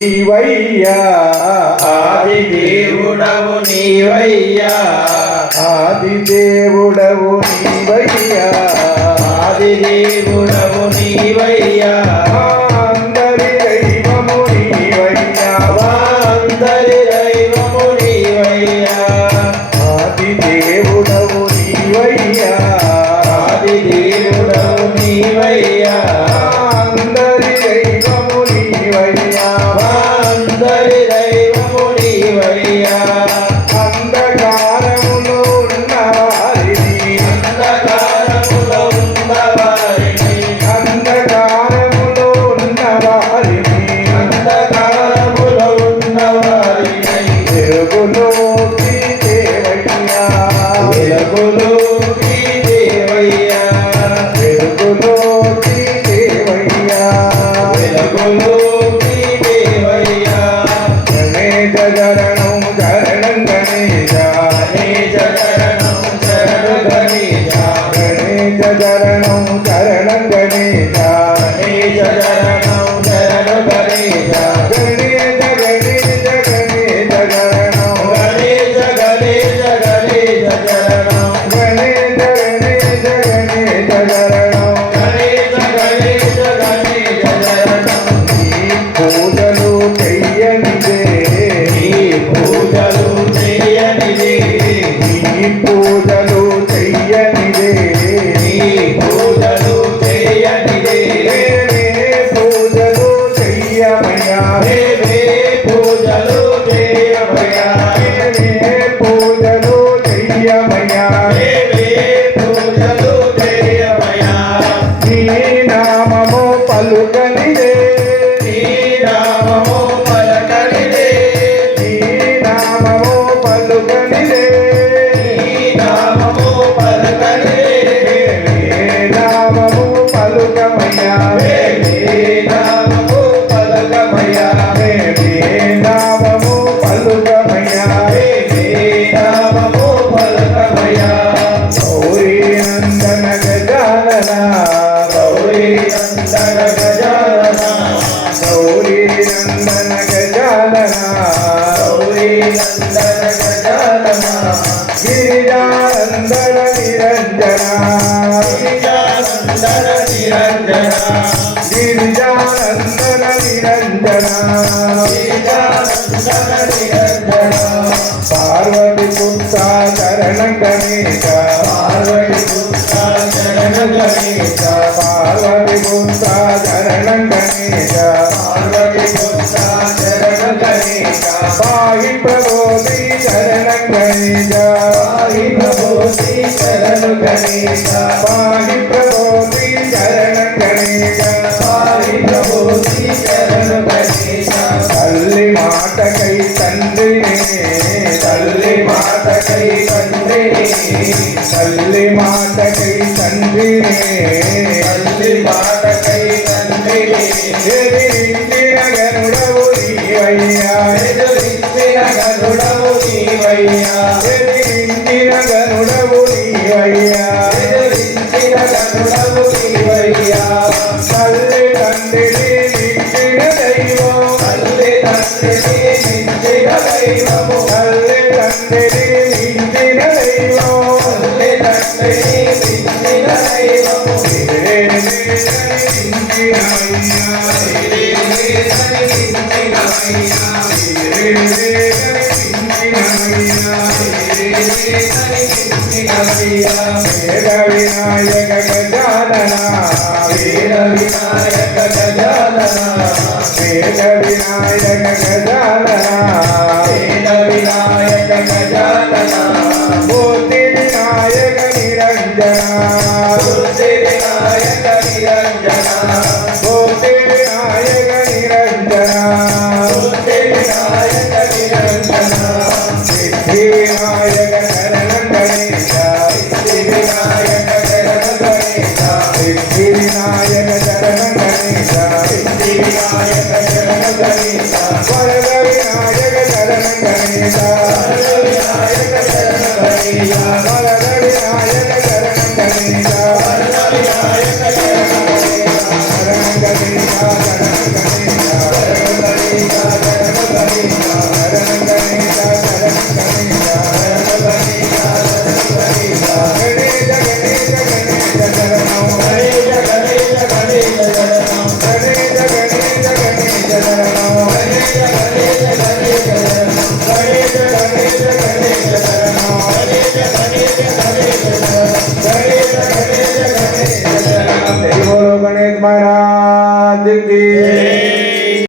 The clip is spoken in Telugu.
నీవయ్యా ఆది దేవుడవు నీవయ్యా ఆది దేవుడవు నీవయ్యా ఆది దేవుడవు నీవయ్యా అందరి దైవము నీవయ్యా అందరి దైవము నీవయ్యా ఆది దేవుడవు నీవయ్యా ఆది దేవుడవు నీవయ్యా అందరి దైవము నీవయ్యా అందరి దైవము నీవయ్యా అంధకారములో ఉన్నవారిని అంధకారములో ఉన్నవారిని అంధకారములో ఉన్నవారిని అంధకారములో ఉన్నవారిని వెలుగులోకి దేవయ్యా వెలుగులోకి దేవయ్యా వెలుగులోకి దేవయ్యా వెలుగులోకి దేవయ్యా గణేశ శరణం శరణం గణేశ గణేశ శరణం శరణు గణేశ గణేశ శరణం శరణం గణేశ గణేశ శరణం శరణు గణేశ గణేశ గణేశ గణేశ శరణం గణేశ గణేశ గణేశ శరణం గణేశ గణేశ గణేశ శరణం గణేశ గణేశ గణేశ శరణం ఈ పూజలు చెయ్యనిదే ఈ పూజలు చెయ్యనిదే ఈ పూజలు చెయ్యనిదే ఈ పూజలు చెయ్యనిదే పూజలు చెయ్యమయ్యా పూజలు చెయ్యమయ్యా పూజలు చెయ్యమయ్యా పూజలు చెయ్యమయ్యా నీ నామము పలుకనిదే నీ నామము పలకనిదే నీ నామము పలుకనిదే నీ నామము పలకనిదే నామము పలుకమయ్యా నామము పలుకమయ్యా నామము పలుకమయ్యా నామము పలుకమయ్యా గౌరీ నందన గజానన గౌరీ నందన గజానన గౌరీ నందన గజానన గౌరీ నందన గజానన గిరిజానందన నిరంజన గిరిజానందన నిరంజన గిరిజానందన నిరంజన గిరిజానందన నిరంజన పార్వతి పుత్ర శరణం గణేశ పార్వతి పుత్ర శరణం గణేశ పార్వతి పుత్ర శరణం గణేశ పార్వతి పుత్ర శరణం గణేశ పాహి ప్రబోధి శరణం గణేశ పాహి ప్రబోధి శరణం గణేశ పాహి ప్రబోధి శరణం గణేశ పాహి ప్రబోధి శరణం గణేశ తల్లి మాటకై తండ్రిని తల్లి మాటకై తండ్రిని తల్లి మాటకై తండ్రిని తల్లి మాటకై తండ్రిని ఎదిరించిన గనుడవు నీవయ్యా ఎదిరించిన గనుడవు నీవయ్యా ఎదిరించిన గనుడవు నీవయ్యా ఎదిరించిన గనుడవు నీవయ్యా తల్లి తండ్రిని మించిన దైవం తల్లి తండ్రిని మించిన దైవము తల్లి తండ్రిని మించిన దైవం తల్లి తండ్రిని మించిన దైవము వేద వినాయక గజానన వేద వినాయక గజానన వేద వినాయక గజానన వేద వినాయక గజానన బుద్ధి వినాయక నిరంజన బుద్ధి వినాయక నిరంజన బుద్ధి వినాయక నిరంజన బుద్ధి వినాయక నిరంజన సిద్ధి వినాయక శరణం గణేశ సిద్ధి వినాయక శరణం గణేశ సిద్ధి వినాయక శరణం గణేశ సిద్ధి వినాయక శరణం గణేశ వరద వినాయక శరణం గణేశ వరద వినాయక శరణం గణేశ వరద వినాయక శరణం గణేశ వరద వినాయక శరణం గణేశ శరణం గణేశ శరణం గణేశ శరణం గణేశ శరణం